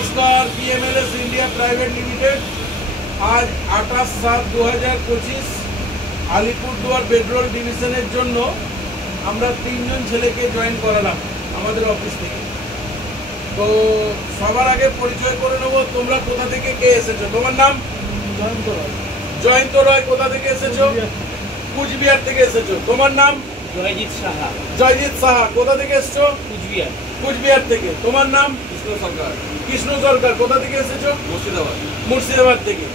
नमस्कार। पीएमएलएस India private limited आज 28/7/2025 Alipurduar petrol ডিভিশনের জন্য আমরা 3 জন ছেলেকে জয়েন করালাম আমাদের অফিস থেকে। তো সবার আগে পরিচয় করে নেব, তোমরা কোথা থেকে কে এসেছো? তোমার নাম? জয়ন্ত রয়। কোথা থেকে এসেছো? কুচবিহার থেকে এসেছো। তোমার নাম? জয়জিৎ সাহা। জয়জিৎ সাহা। কোথা থেকে এসেছো? কুচবিহার। কুচবিহার থেকে। তোমার নাম? কৃষ্ণ সরকার। কৃষ্ণ সরকার। কোথা থেকে এসেছো? মুর্শিদাবাদ। মুর্শিদাবাদ থেকে।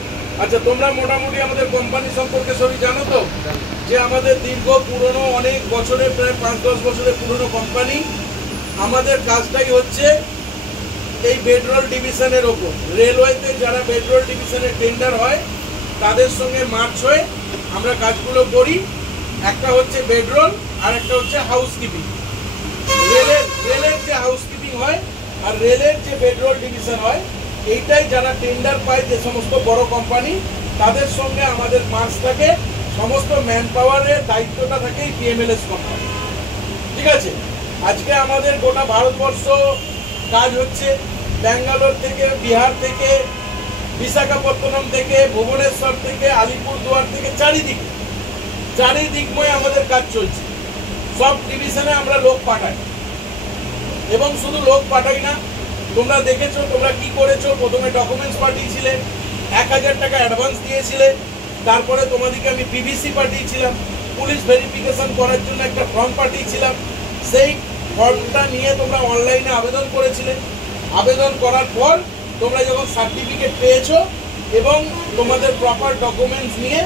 আচ্ছা, তোমরা মোটামুটি আমাদের কোম্পানি সম্পর্কে সবই জানো তো? যে আমাদের দীর্ঘ পুরনো, অনেক বছরের, প্রায় 5-10 বছরের পুরনো কোম্পানি। আমাদের কাজটাই হচ্ছে এই পেট্রোল ডিভিশনের ওপর। রেলওয়েতে যারা পেট্রোল ডিভিশনের টেন্ডার হয় তাদের সঙ্গে মার্চ হয়ে আমরা কাজগুলো করি। একটা হচ্ছে পেট্রোল আর একটা হচ্ছে হাউসকিপিং। রেলের যে হাউসকিপিং হয় আর রেলের যে পেট্রোল ডিভিশন হয়, এইটাই যারা টেন্ডার পায় যে সমস্ত বড় কোম্পানি, তাদের সঙ্গে আমাদের মার্চ থাকে। সমস্ত ম্যান পাওয়ারের দায়িত্বটা থাকে এই পিএমএলএস কোম্পানি। ঠিক আছে? আজকে আমাদের গোটা ভারতবর্ষ কাজ হচ্ছে। ব্যাঙ্গালোর থেকে, বিহার থেকে, বিশাখাপত্তনম থেকে, ভুবনেশ্বর থেকে, আলিপুরদুয়ার থেকে, চারিদিকময় আমাদের কাজ চলছে। সব ডিভিশনে আমরা লোক পাঠাই, এবং শুধু লোক পাঠাই না, তোমরা দেখেছো তোমরা কি করেছো। প্রথমে ডকুমেন্টস পাঠিয়েছিলে, 1000 টাকা অ্যাডভান্স দিয়েছিলে। তারপরে তোমাদেরকে আমি পিভিসি পাঠিয়েছিলাম, পুলিশ ভেরিফিকেশন করার জন্য একটা ফর্ম পাঠিয়েছিলাম। সেই ফর্মটা নিয়ে তোমরা অনলাইনে আবেদন করেছিলে। আবেদন করার পর তোমরা যখন সার্টিফিকেট পেয়েছো এবং তোমাদের প্রপার ডকুমেন্টস নিয়ে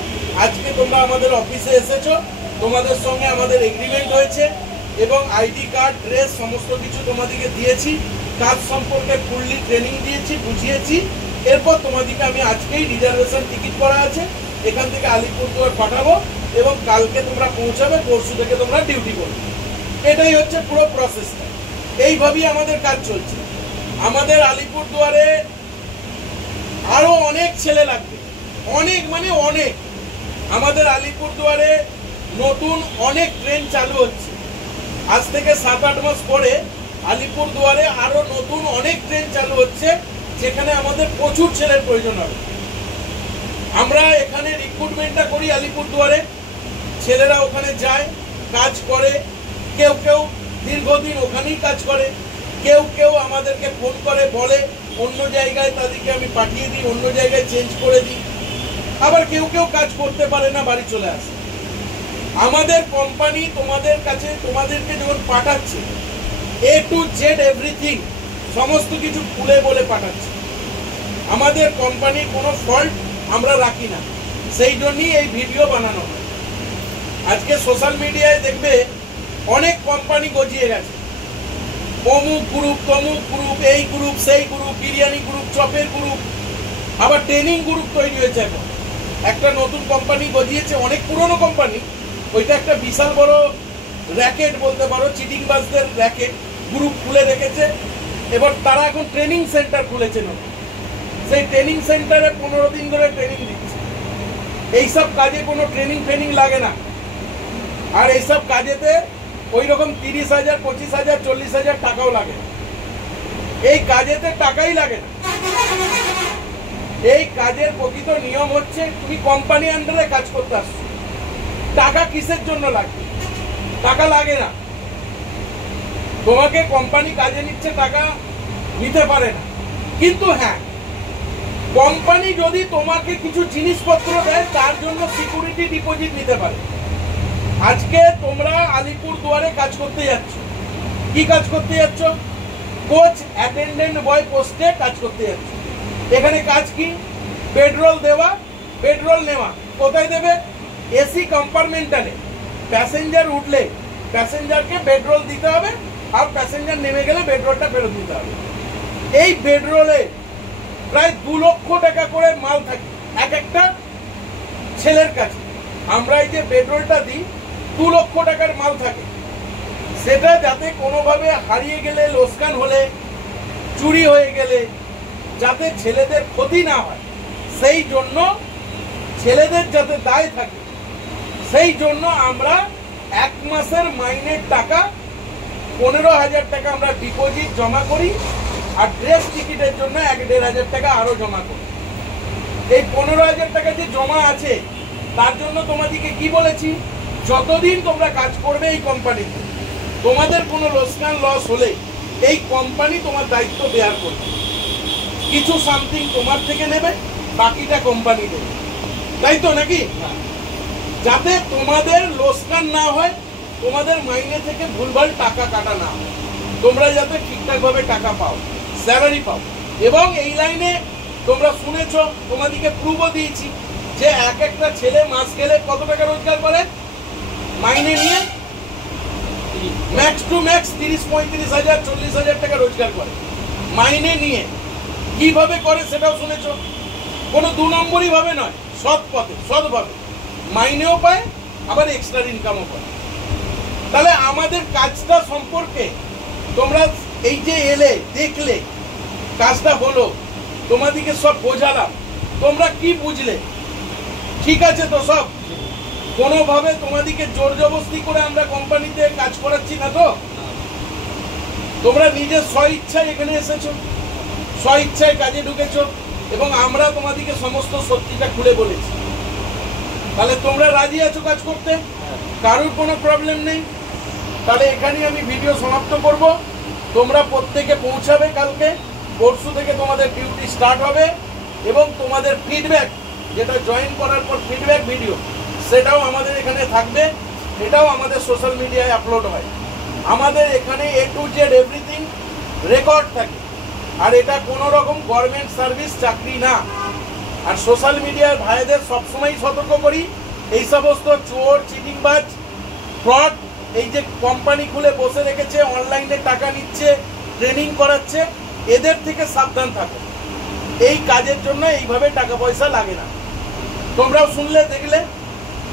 আজকে তোমরা আমাদের অফিসে এসেছো, তোমাদের সঙ্গে আমাদের এগ্রিমেন্ট হয়েছে এবং আইডি কার্ড, ড্রেস সমস্ত কিছু তোমাদেরকে দিয়েছি। কাজ সম্পর্কে ফুললি ট্রেনিং দিয়েছি, বুঝিয়েছি। এরপর তোমাদেরকে আমি আজকেই রিজার্ভেশন টিকিট করা আছে, এখান থেকে আলিপুরদুয়ার পাঠাবো এবং কালকে তোমরা পৌঁছাবে, পরশু থেকে তোমরা ডিউটি করবে। এটাই হচ্ছে পুরো প্রসেসটা। এইভাবেই আমাদের কাজ চলছে। আমাদের আলিপুরদুয়ারে আরো অনেক ছেলে লাগবে, অনেক মানে অনেক। আমাদের আলিপুরদুয়ারে নতুন অনেক ট্রেন চালু হচ্ছে। আজ থেকে 7-8 মাস পরে আলিপুরদুয়ারে আরো নতুন অনেক ট্রেন চালু হচ্ছে, যেখানে আমাদের প্রচুর ছেলের প্রয়োজন হবে। আমরা এখানে রিক্রুটমেন্টটা করি আলিপুরদুয়ারে, ছেলেরা ওখানে যায়, কাজ করে। কেউ কেউ দীর্ঘদিন ওখানেই কাজ করে, কেউ কেউ আমাদেরকে ফোন করে বলে অন্য জায়গায় তাদেরকে আমি পাঠিয়ে দিই, অন্য জায়গায় চেঞ্জ করে দিই। আবার কেউ কেউ কাজ করতে পারে না, বাড়ি চলে আসে। আমাদের কোম্পানি তোমাদের কাছে, তোমাদেরকে যখন পাঠাচ্ছে, A to Z এভরিথিং, সমস্ত কিছু খুলে বলে পাঠাচ্ছে। আমাদের কোম্পানির কোনো ফল্ট আমরা রাখি না, সেই জন্যই এই ভিডিও বানানো হয়। আজকে সোশ্যাল মিডিয়ায় দেখবে অনেক কোম্পানি গজিয়ে গেছে, অমুক গ্রুপ, তমুক গ্রুপ, এই গ্রুপ, সেই গ্রুপ, বিরিয়ানি গ্রুপ, চপের গ্রুপ, আবার ট্রেনিং গ্রুপ তৈরি হয়েছে। এখন একটা নতুন কোম্পানি গজিয়েছে, অনেক পুরনো কোম্পানি, ওইটা একটা বিশাল বড় র্যাকেট বলতে পারো, চিটিংবাজদের র্যাকেট গ্রুপ খুলে রেখেছে। এবার তারা এখন ট্রেনিং সেন্টার খুলেছে নতুন। সেই ট্রেনিং সেন্টারে 15 দিন ধরে ট্রেনিং দিচ্ছে। এইসব কাজে কোনো ট্রেনিং লাগে না। আর এইসব কাজেতে ওই রকম 30,000, 25,000, 40,000 টাকাও লাগে। এই কাজেতে টাকাই লাগে না। এই কাজের প্রকৃত নিয়ম হচ্ছে তুমি কোম্পানি আন্ডারে কাজ করতে আসছো। টাকা কিসের জন্য লাগবে? টাকা লাগে না। তোমাকে কোম্পানি কাজে নিচ্ছে, টাকা নিতে পারে না। কিন্তু হ্যাঁ, কোম্পানি যদি তোমাকে কিছু জিনিসপত্র দেয়, তার জন্য সিকিউরিটি ডিপোজিট নিতে পারে। আজকে তোমরা আলিপুরদুয়ারে কাজ করতে যাচ্ছ। কি কাজ করতে যাচ্ছ? কোচ অ্যাটেন্ডেন্ট বয় পোস্টে কাজ করতে যাচ্ছ। এখানে কাজ কি? পেট্রোল দেওয়া, পেট্রোল নেওয়া। কোথায় দেবে? এসি কম্পার্টমেন্টালে। প্যাসেঞ্জার উঠলে প্যাসেঞ্জারকে পেট্রোল দিতে হবে, আর প্যাসেঞ্জার নেমে গেলে পেট্রোলটা ফেরত দিতে হবে। এই পেট্রোলে প্রায় 2 লক্ষ টাকা করে মাল থাকে এক একটা ছেলের কাছে। আমরা এই যে পেট্রোলটা দিই, 2 লক্ষ টাকার মাল থাকে। সেটা যাতে কোনোভাবে হারিয়ে গেলে, লোকসান হলে, চুরি হয়ে গেলে যাতে ছেলেদের ক্ষতি না হয়, সেই জন্য ছেলেদের যাতে দায় থাকে, সেই জন্য আমরা 1 মাসের মাইনের টাকা 15,000 টাকা আমরা ডিপোজিট জমা করি। আর ড্রেস টিকিটের জন্য 1-1.5 টাকা আরো জমা করো। এই 15,000 টাকা যে জমা আছে তার জন্য তোমাদেরকে কি বলেছি, যতদিন তোমরা কাজ করবে এই কোম্পানিতে, তোমাদের কোনো লোকসান লস হলে এই কোম্পানি তোমার দায়িত্ব বেয়ার করবে। কিছু সামথিং তোমার থেকে নেবে, বাকিটা কোম্পানি দেবে, তাই তো নাকি? যাতে তোমাদের লোকসান না হয়, তোমাদের মাইনে থেকে ভুলভাল টাকা কাটা না হয়, তোমরা যাতে ঠিকঠাকভাবে টাকা পাও, স্যালারি পাও। এবং এই লাইনে তোমরা শুনেছো, তোমাদেরকে প্রুফও দিয়েছি যে একটা ছেলে মাস গেলে কত টাকা রোজগার করে মাইনে নিয়ে, ম্যাক্স টু ম্যাক্স 30-35,000 40,000 টাকা রোজগার করে মাইনে নিয়ে। কিভাবে করে সেটাও শুনেছো, কোনো 2 নম্বরই ভাবে নয়, সৎ পথে সৎভাবে মাইনেও পায়, আবার এক্সট্রা ইনকামও করে। তাহলে আমাদের কাজটা সম্পর্কে তোমরা এই যে এলে, দেখলে কাজটা হলো, তোমাদেরকে সব বোঝালাম, তোমরা কি বুঝলে? ঠিক আছে তো সব? কোনোভাবে তোমাদেরকে জোর জবরদস্তি করে আমরা কোম্পানিতে কাজ করাচ্ছি না তো? তোমরা নিজের স্ব ইচ্ছায় এখানে এসেছো, স্ব ইচ্ছায় কাজে ঢুকেছো, এবং আমরা তোমাদেরকে সমস্ত সত্যিটা খুলে বলেছি। তাহলে তোমরা রাজি আছো কাজ করতে? কারোর কোনো প্রবলেম নেই? তাহলে এখানেই আমি ভিডিও সমাপ্ত করব। তোমরা প্রত্যেকে পৌঁছাবে কালকে, পরশু থেকে তোমাদের ডিউটি স্টার্ট হবে, এবং তোমাদের ফিডব্যাক, যেটা জয়েন করার পর ফিডব্যাক ভিডিও, সেটাও আমাদের এখানে থাকবে। এটাও আমাদের সোশ্যাল মিডিয়ায় আপলোড হয়। আমাদের এখানে A to Z everything record থাকে, আর এটা কোনো রকম গভর্নমেন্ট সার্ভিস চাকরি না। আর সোশ্যাল মিডিয়ার ভাইদের সবসময় সতর্ক করি, এই সমস্ত চোর, চিটিংবাজ, ফ্রড, এই যে কোম্পানি খুলে বসে রেখেছে, অনলাইনে টাকা নিচ্ছে, ট্রেনিং করাচ্ছে, এদের থেকে সাবধান থাকো। এই কাজের জন্য এইভাবে টাকা পয়সা লাগে না। তোমরাও শুনলে, দেখলে,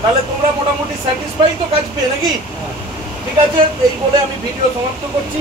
তাহলে তোমরা মোটামুটি স্যাটিসফাই তো কাজ পেয়ে নাকি? ঠিক আছে, এই বলে আমি ভিডিও সমাপ্ত করছি।